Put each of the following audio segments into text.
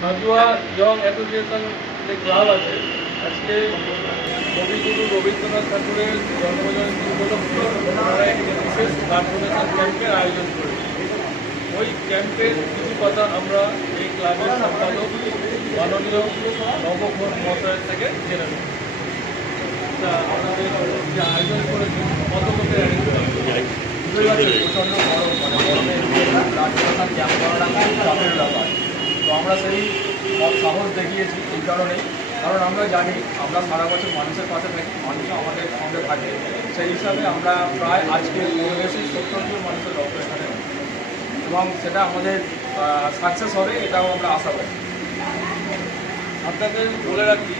সাধুয়া জং association যে club আছে, আজকে কবিগুরু রবীন্দ্রনাথ ঠাকুরের জন্মজয়ন্তী উপলক্ষে তারা একটি বিশেষ ব্লাড ক্যাম্পের আয়োজন করেছে। ওই ক্যাম্পের কিছু কথা আমরা এই ক্লাবের সম্পাদক মাননীয় নবঘোষ মহাশয়ের থেকে জেনে নেব। আমাদের যে আয়োজন করেছে কত লোকের প্রচণ্ড গরম মানে ব্যাপার। তো আমরা সেই সাহস দেখিয়েছি এই কারণেই। কারণ আমরা জানি, আমরা সারা বছর মানুষের পাশে থাকি, মানুষও আমাদের সঙ্গে থাকে। সেই হিসাবে আমরা প্রায় আজকে পরিবেশে সত্তর মানুষের রক্ত এখানে এবং সেটা আমাদের সাকসেস হবে এটাও আমরা আশা করি। আপনাদের বলে রাখি,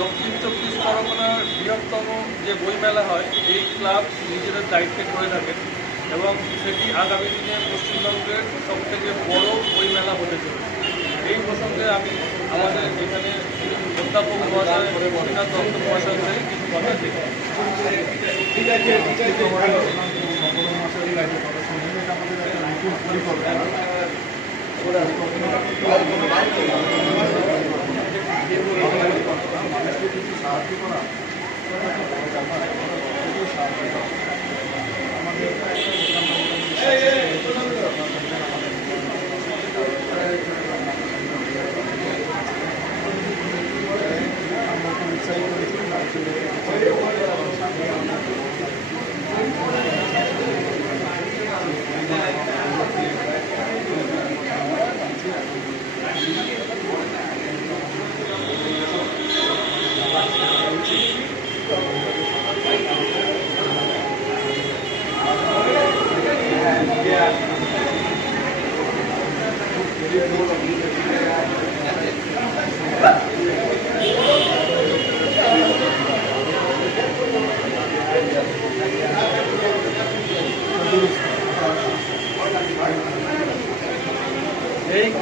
দক্ষিণ চব্বিশ পরগনার বৃহত্তম যে বইমেলা হয়, এই ক্লাব নিজেদের দায়িত্বে করে থাকেন এবং সেটি আগামী দিনে পশ্চিমবঙ্গের সব থেকে বড় বইমেলা হতে চলেছে। এই প্রসঙ্গে আমি আমাদের এখানে অধ্যাপক মহাশয় শ্রীনাথ দত্ত মহাশয় কিছু কথা দেখি ঠিক আছে ঠিক আছে। আমাদের একটা নতুন পরিকল্পনা মানুষকে কিছু সাহায্য করা এই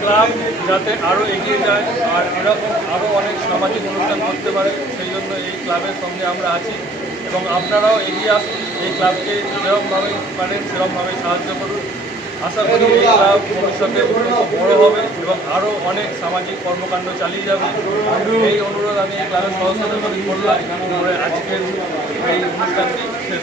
ক্লাব যাতে আরও এগিয়ে যায় আর এরকম আরও অনেক সামাজিক অনুষ্ঠান করতে পারে, সেই জন্য এই ক্লাবের সঙ্গে আমরা আছি এবং আপনারাও এগিয়ে আসুন, এই ক্লাবকে যেরকমভাবে পারেন, সেরকমভাবে সাহায্য করুন। আশা করি এটা ভবিষ্যতে বড় হবে এবং আরও অনেক সামাজিক কর্মকাণ্ড চালিয়ে যাবে। এই অনুরোধ আমি এই ক্লাবের সদস্যদের প্রতি করলাম। করে আজকের এই অনুষ্ঠানটি শেষ